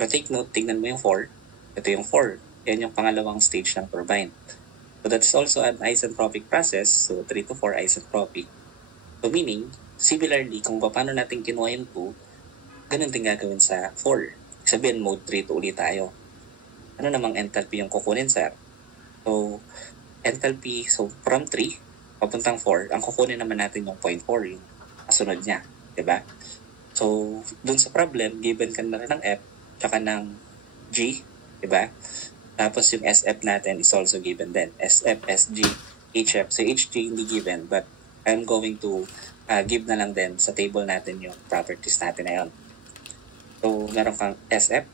Pero take note, tignan mo yung 4. Ito yung 4. Yan yung pangalawang stage ng turbine. So that's also an isentropic process. So 3 to 4 isentropic. So meaning, similarly, kung paano natin kinuha yung 2, ganun din gagawin sa 4. Sabihin, mode 3 to ulit tayo. Ano namang enthalpy yung kukunin, sir? So, enthalpy, so from 3, papuntang 4, ang kukunin naman natin yung 0.4, yung kasunod niya. Diba? So, dun sa problem, given ka na rin ng F, tsaka ng G, diba? Tapos yung SF natin is also given din. SF, SG, HF. So, HG hindi given, but I'm going to give na lang din sa table natin yung properties natin na yun. So, meron kang SF,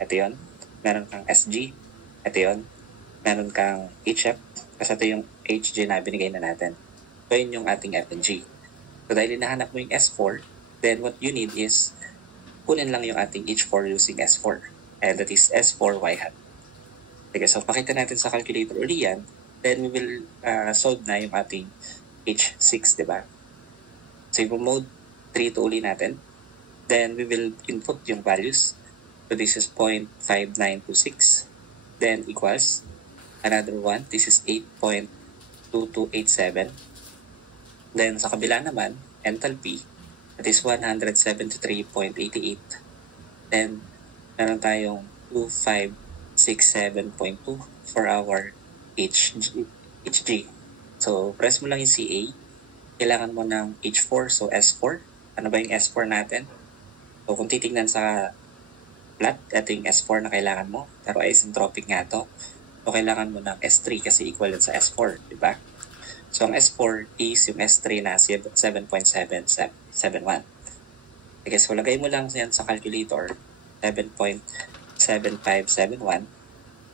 ito yun. Meron kang SG, ito yun. Meron kang HF, kasi ito yung HG na binigay na natin. So, yun yung ating F and G. So, dahil hinahanap mo yung S4, then what you need is kunin lang yung ating H4 using S4. And that is S4 Y hat. Okay, so pakita natin sa calculator uli yan. Then we will solve na yung ating H6, diba? So yung mode 3 to uli natin. Then we will input yung values. So this is 0.5926. Then equals another one. This is 8.2287. Then sa kabila naman, enthalpy. That is 173.88. Then meron tayong 2567.2 for our HG. So, press mo lang yung CA. Kailangan mo ng H4, so S4. Ano ba yung S4 natin? So, kung titignan sa plot, ito yung S4 na kailangan mo. Pero isentropic nga to. So, kailangan mo ng S3 kasi equal sa S4, di ba? So, ang S4 is yung S3 na 7.771. Okay, so lagay mo lang yan sa calculator. 7.7571.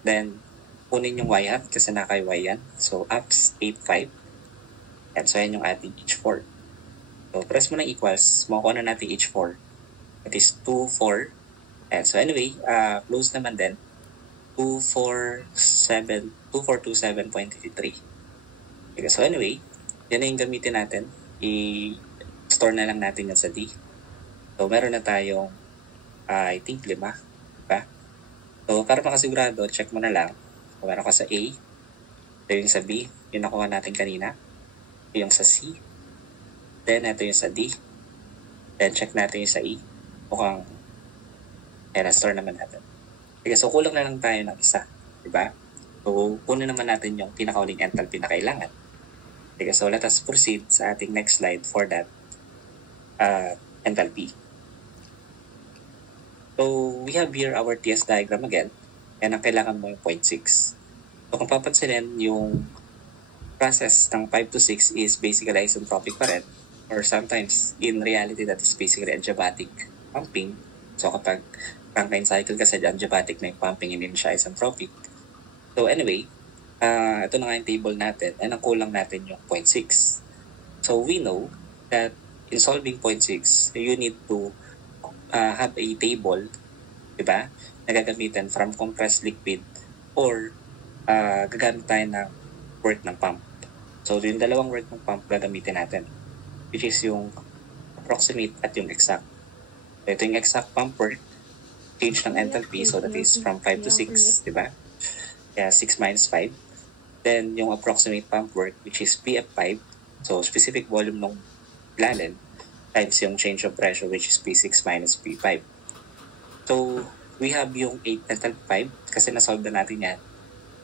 Then, kunin yung Y hat kasi naka-Y yan. So, ups 85. And so, yan yung ating H4. So, press mo ng equals. Makuha na natin H4. That is 24. And so, anyway, close naman din. 2427.83. Okay, so, anyway, yan na yung gamitin natin. I-store na lang natin yan sa D. So, meron na tayong I think 5. Diba? So, para makasigurado, check mo na lang. Kung meron ka sa A, ito yung sa B, yung nakuha natin kanina. Ito yung sa C. Then, ito yung sa D. Then, check natin yung sa E. Mukhang, na-store naman natin. Okay, so kulang na lang tayo ng isa. Diba? So, kunin naman natin yung pinakauling enthalpy na kailangan. Okay, so let us proceed sa ating next slide for that enthalpy. So, we have here our TS diagram again. And ang kailangan mo yung 0.6. So, kung papansinin, yung process ng 5 to 6 is basically isentropic pa rin. Or sometimes, in reality, that is basically adiabatic pumping. So, kapag Rankine cycle kasi adiabatic na yung pumping, hindi siya isentropic. So, anyway, ito na nga yung table natin. And ang kulang natin yung 0.6. So, we know that in solving 0.6, you need to have a table, diba, na gagamitin from compressed liquid or gagamit tayo ng work ng pump. So, yung dalawang work ng pump gagamitin natin, which is yung approximate at yung exact. So, ito yung exact pump work, change ng enthalpy, so that is from 5 to 6, diba? Kaya 6 minus 5. Then, yung approximate pump work, which is PF5, so specific volume ng lalim, times yung change of pressure, which is P6 minus P5. So, we have yung 8 enthalpy 5 kasi nasolve na natin yan.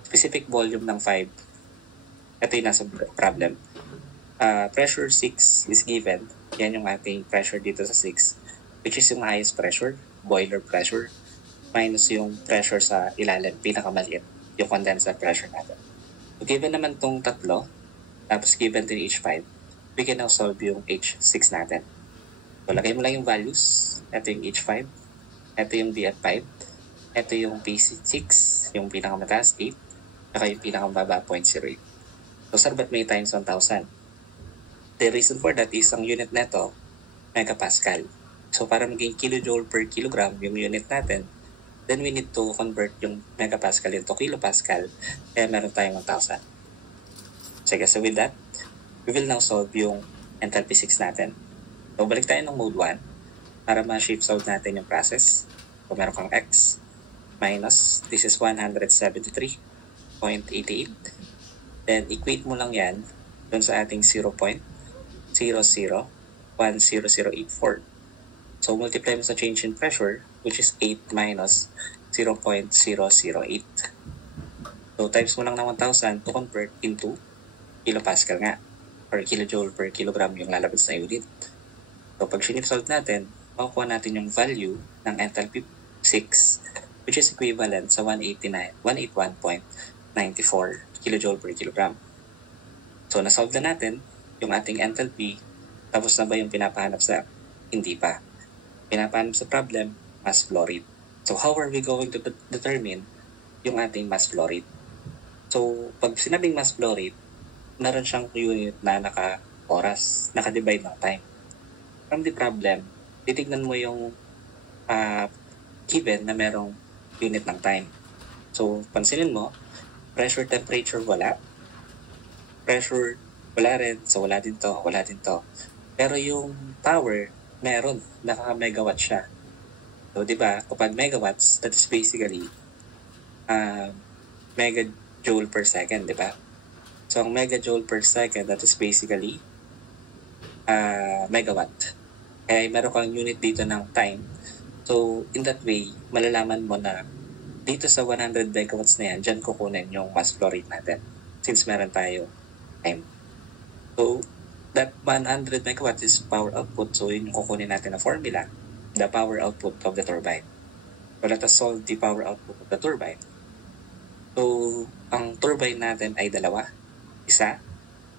Specific volume ng 5, ito yung nasa problem. Pressure 6 is given. Yan yung ating pressure dito sa 6, which is yung highest pressure, boiler pressure, minus yung pressure sa ilalim, pinakamaliit, yung condenser pressure natin. So, given naman tong tatlo, tapos given din H5, we can now solve yung H6 natin. So, lagay mo lang yung values. Ito yung H5. Ito yung DF5. Ito yung P6, yung pinakamataas, 8. Saka yung pinakamababa, 0.08. So, sir, ba't may times 1,000? The reason for that is ang unit neto, megapascal. So, para maging kilojoule per kilogram yung unit natin, then we need to convert yung megapascal into kilopascal. Kaya meron tayong 1,000. Sige, so with that, we will now solve yung enthalpy 6 natin. So, balik tayo ng mode 1 para ma-shift solve natin yung process. So, meron kang X minus, this is 173.88. Then, equate mo lang yan dun sa ating 0.001084. So, multiply mo sa change in pressure, which is 8 minus 0.008. So, times mo lang ng 1,000 to convert into kilopascal nga, or kilojoule per kilogram yung lalabas na unit. So, pag sinip-solve natin, makukuha natin yung value ng enthalpy 6, which is equivalent sa 181.94 kilojoule per kilogram. So, nasolve na natin yung ating enthalpy. Tapos na ba yung pinapahanap sa? Hindi pa. Pinapahanap sa problem, mass flow rate. So, how are we going to determine yung ating mass flow rate? So, pag sinabing mass flow rate, naroon siyang unit na naka-oras, naka-divide ng time. From the problem, titignan mo yung given na merong unit ng time. So, pansinin mo, pressure, temperature, wala. Pressure, wala rin. So, wala din to, wala din to. Pero yung power, meron. Naka-megawatt siya. So, di ba, kapag megawatts, that is basically megajoule per second, di ba? So, ang megajoule per second, that is basically megawatt. Kaya meron kang unit dito ng time. So, in that way, malalaman mo na dito sa 100 megawatts na yan, dyan kukunin yung mass flow rate natin. Since meron tayo time. So, that 100 megawatts is power output. So, yun yung kukunin natin na formula. The power output of the turbine. So, let us solve the power output of the turbine. So, ang turbine natin ay dalawa. Isa,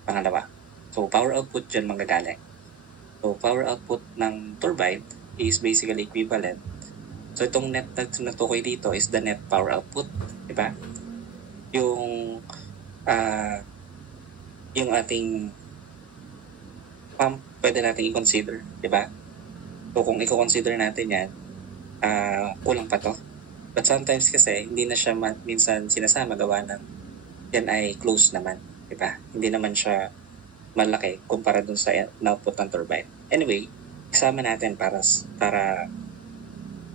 pangalawa. So, power output dyan manggagaling. So, power output ng turbine is basically equivalent. So, itong net na natukoy dito is the net power output. Diba? Yung ating pump, pwede natin i-consider. Diba? So, kung i-consider natin yan, kulang pa to. But sometimes kasi, hindi na siya minsan sinasama gawa ng yan ay close naman. Diba? Hindi naman siya malaki kumpara dun sa output ng turbine. Anyway, isama natin para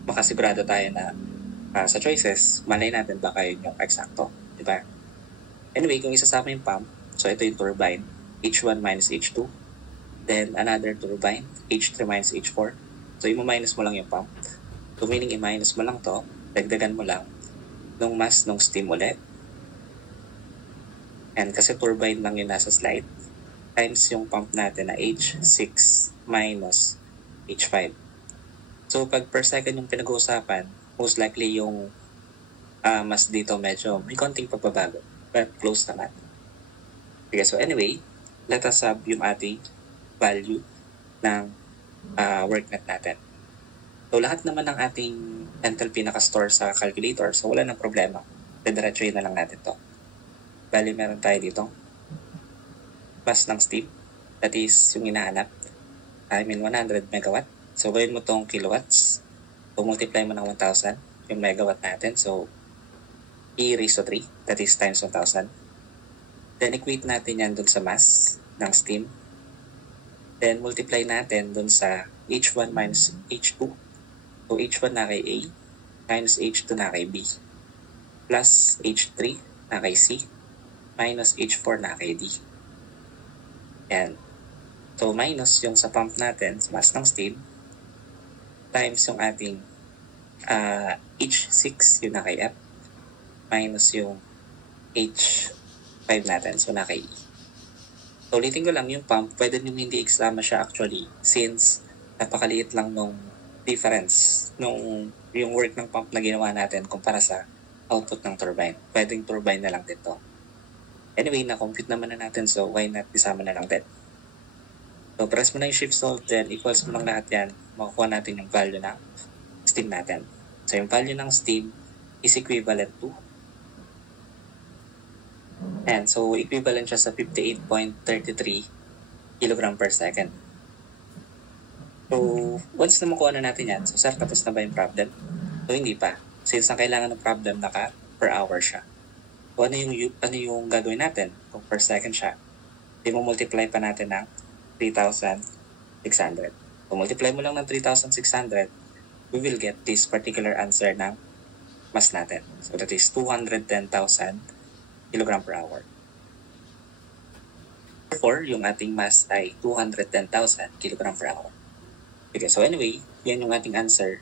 makasigurado tayo na sa choices, malay natin baka yun yung eksakto. Diba? Anyway, kung isasama yung pump, so ito yung turbine, H1 minus H2. Then another turbine, H3 minus H4. So i-minus mo lang yung pump. So meaning i-minus mo lang to, dagdagan mo lang nung mass nung steam ulit. And kasi turbine lang yung nasa slide, times yung pump natin na H6 minus H5. So, pag per second yung pinag-uusapan, most likely yung mas dito medyo may konting pagbabago. But close naman. Okay, so anyway, let us have yung ating value ng work net natin. So, lahat naman ng ating enthalpy nakastore sa calculator. So, wala nang problema. Didiretsuhin na lang natin to. Bali, meron tayo dito mass ng steam. That is yung hinahanap. 100 megawatt. So, gawin mo tong kilowatts. So, multiply mo ng 1,000 yung megawatt natin. So, E raised to 3. That is times 1,000. Then, equate natin yan dun sa mass ng steam. Then, multiply natin dun sa H1 minus H2. So, H1 na kay A minus H2 na kay B. Plus H3 na kay C minus H4 na kay D. Yan. So, minus yung sa pump natin, mass ng steam, times yung ating H6, yun na kay F, minus yung H5 natin, so na kay E. So, ulitin ko lang yung pump, pwede nyo hindi isama siya actually, since napakaliit lang nung difference nung yung work ng pump na ginawa natin kumpara sa output ng turbine. Pwedeng turbine na lang dito. Anyway, na-compute naman na natin, so why not isama na lang din. So, press mo na yung shift solve, then equals mo lang lahat yan, makukuha natin yung value ng steam natin. So, yung value ng steam is equivalent to, and so equivalent siya sa 58.33 kg per second. So, once na makuha na natin yan, so sir, tapos na ba yung problem? So, hindi pa. Since ang kailangan ng problem, naka per hour siya. So, ano yung gagawin natin kung per second siya? Hindi mo multiply pa natin ng 3,600. So, multiply mo lang ng 3,600 we will get this particular answer ng mass natin. So that is 210,000 kg per hour. Therefore, yung ating mass ay 210,000 kg per hour. Okay, so anyway, yan yung ating answer